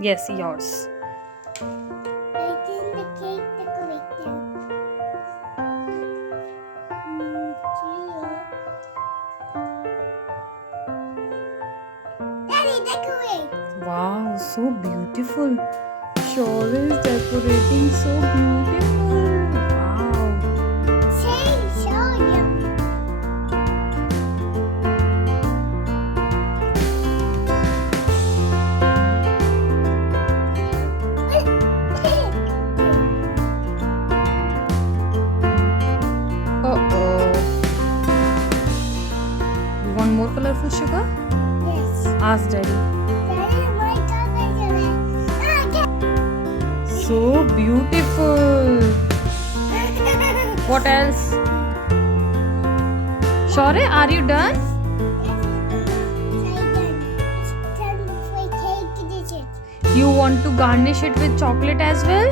Yes, yours. Making the cake decorating. Daddy, decorate. Wow, so beautiful. Sure is decorating so beautiful. Wow. Say, show you. Uh-oh. You want more colorful sugar? Yes. Ask daddy. Daddy, my color. So beautiful. What else? Sure, are you done? You want to garnish it with chocolate as well?